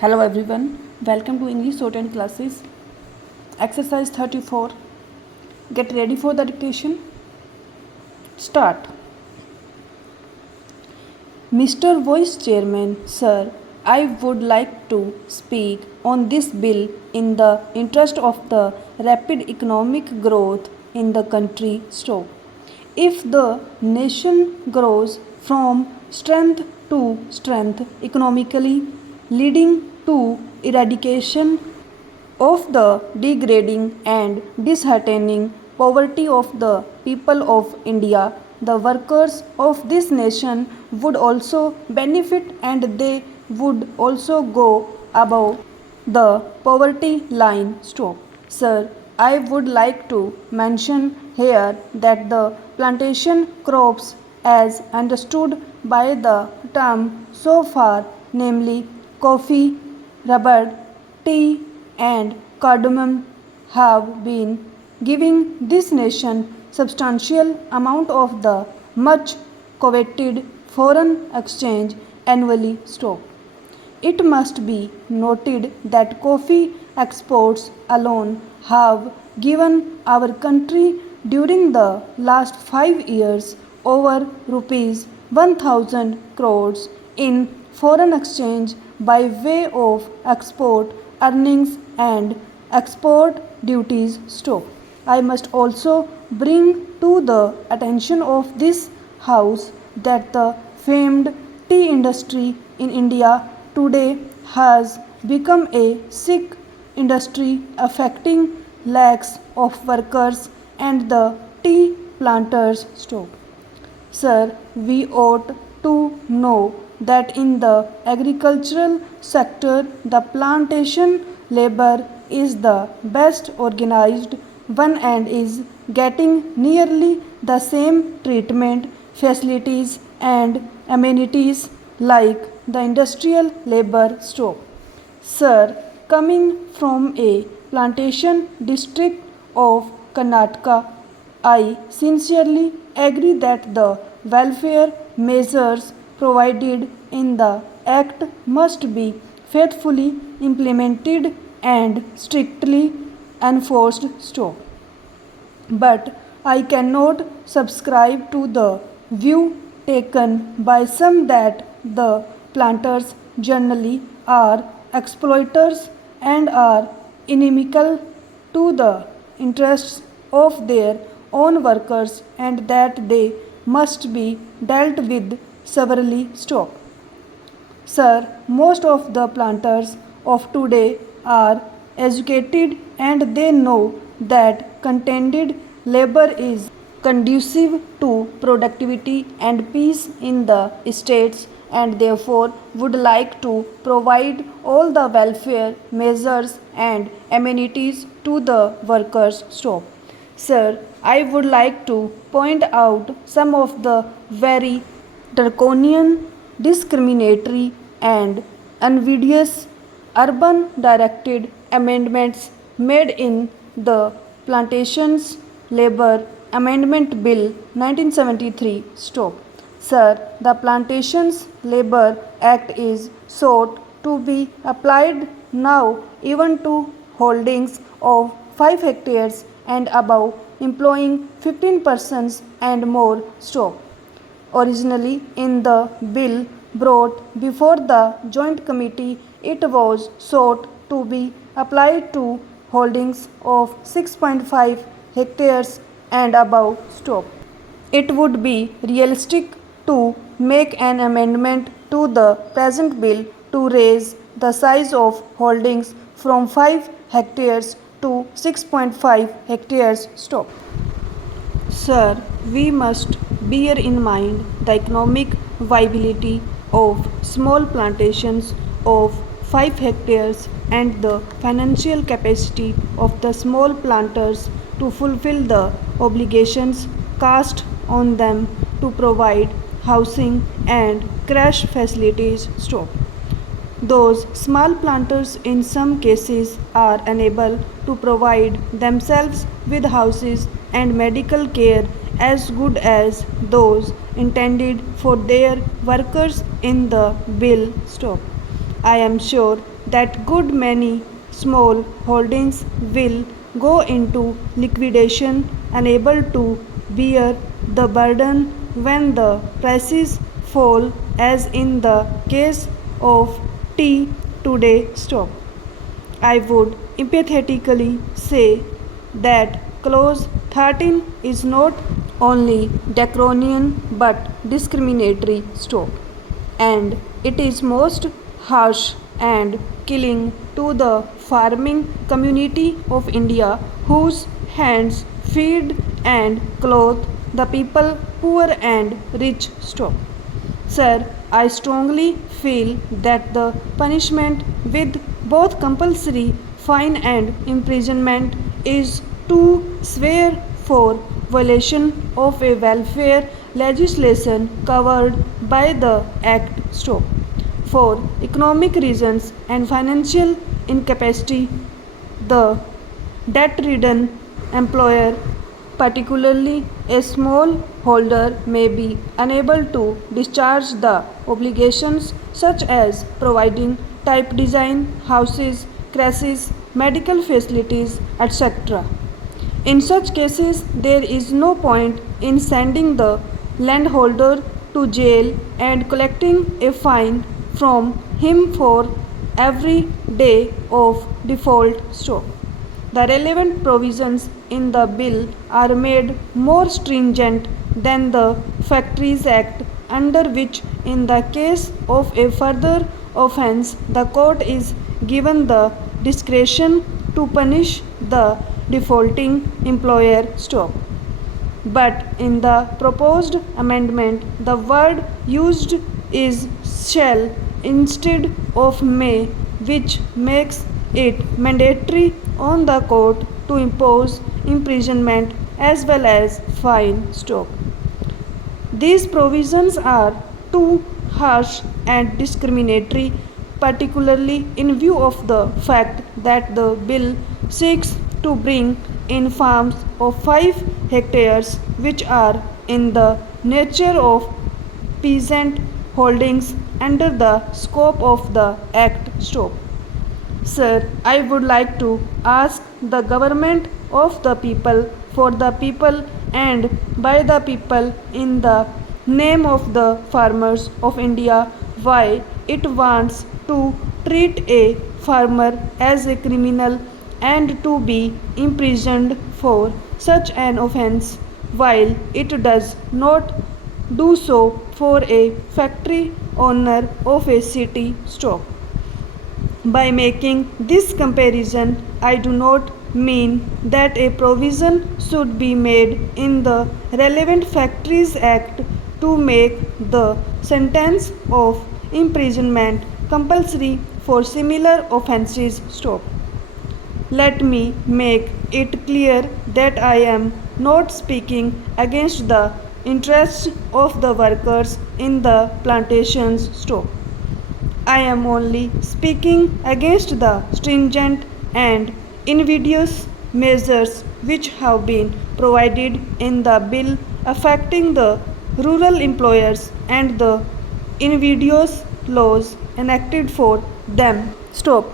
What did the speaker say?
Hello everyone, welcome to English Shorthand classes. Exercise 34. Get ready for the dictation. Start. Mr. Vice Chairman, Sir, I would like to speak on this bill in the interest of the rapid economic growth in the country. If the nation grows from strength to strength economically, leading to eradication of the degrading and disheartening poverty of the people of India, the workers of this nation would also benefit and they would also go above the poverty line. Sir, I would like to mention here that the plantation crops, as understood by the term so far, namely coffee, rubber, tea, and cardamom, have been giving this nation substantial amount of the much coveted foreign exchange annually. It must be noted that coffee exports alone have given our country during the last 5 years over rupees 1000 crores in foreign exchange by way of export earnings and export duties. I must also bring to the attention of this House that the famed tea industry in India today has become a sick industry affecting lakhs of workers and the tea planters. Sir, we ought to know that in the agricultural sector the plantation labor is the best organized one and is getting nearly the same treatment, facilities and amenities like the industrial labor. Sir, coming from a plantation district of Karnataka, I sincerely agree that the welfare measures provided in the Act must be faithfully implemented and strictly enforced. But I cannot subscribe to the view taken by some that the planters generally are exploiters and are inimical to the interests of their own workers and that they must be dealt with severely. Sir, most of the planters of today are educated and they know that contented labor is conducive to productivity and peace in the states and therefore would like to provide all the welfare measures and amenities to the workers. Sir, I would like to point out some of the very draconian, discriminatory, and invidious urban directed amendments made in the Plantations Labor Amendment Bill 1973. Sir, the Plantations Labor Act is sought to be applied now even to holdings of 5 hectares and above employing 15 persons and more. Originally in the bill brought before the Joint Committee, it was sought to be applied to holdings of 6.5 hectares and above. It would be realistic to make an amendment to the present bill to raise the size of holdings from 5 hectares to 6.5 hectares. Sir, we must bear in mind the economic viability of small plantations of 5 hectares and the financial capacity of the small planters to fulfill the obligations cast on them to provide housing and crash facilities. Those small planters in some cases are unable to provide themselves with houses and medical care as good as those intended for their workers in the bill. I am sure that good many small holdings will go into liquidation, unable to bear the burden when the prices fall, as in the case of tea today stock. I would empathetically say that clause 13 is not only draconian but discriminatory stroke, and it is most harsh and killing to the farming community of India, whose hands feed and clothe the people, poor and rich stroke. Sir, I strongly feel that the punishment with both compulsory fine and imprisonment is too severe for violation of a welfare legislation covered by the Act stroke. For economic reasons and financial incapacity, the debt-ridden employer, particularly a small holder, may be unable to discharge the obligations such as providing type design, houses, creches, medical facilities, etc. In such cases, there is no point in sending the landholder to jail and collecting a fine from him for every day of default stroke. The relevant provisions in the bill are made more stringent than the Factories Act, under which, in the case of a further offence, the court is given the discretion to punish the defaulting employer stroke. But in the proposed amendment, the word used is shall instead of may, which makes it mandatory on the court to impose imprisonment as well as fine stroke. These provisions are too harsh and discriminatory, particularly in view of the fact that the bill seeks to bring in farms of 5 hectares, which are in the nature of peasant holdings, under the scope of the Act stroke. Sir, I would like to ask the government of the people, for the people, and by the people, in the name of the farmers of India, why it wants to treat a farmer as a criminal and to be imprisoned for such an offence, while it does not do so for a factory owner of a city stock. By making this comparison, I do not mean that a provision should be made in the relevant Factories Act to make the sentence of imprisonment compulsory for similar offences stop. Let me make it clear that I am not speaking against the interests of the workers in the plantations stop. I am only speaking against the stringent and invidious measures which have been provided in the bill affecting the rural employers and the invidious laws enacted for them. Stop.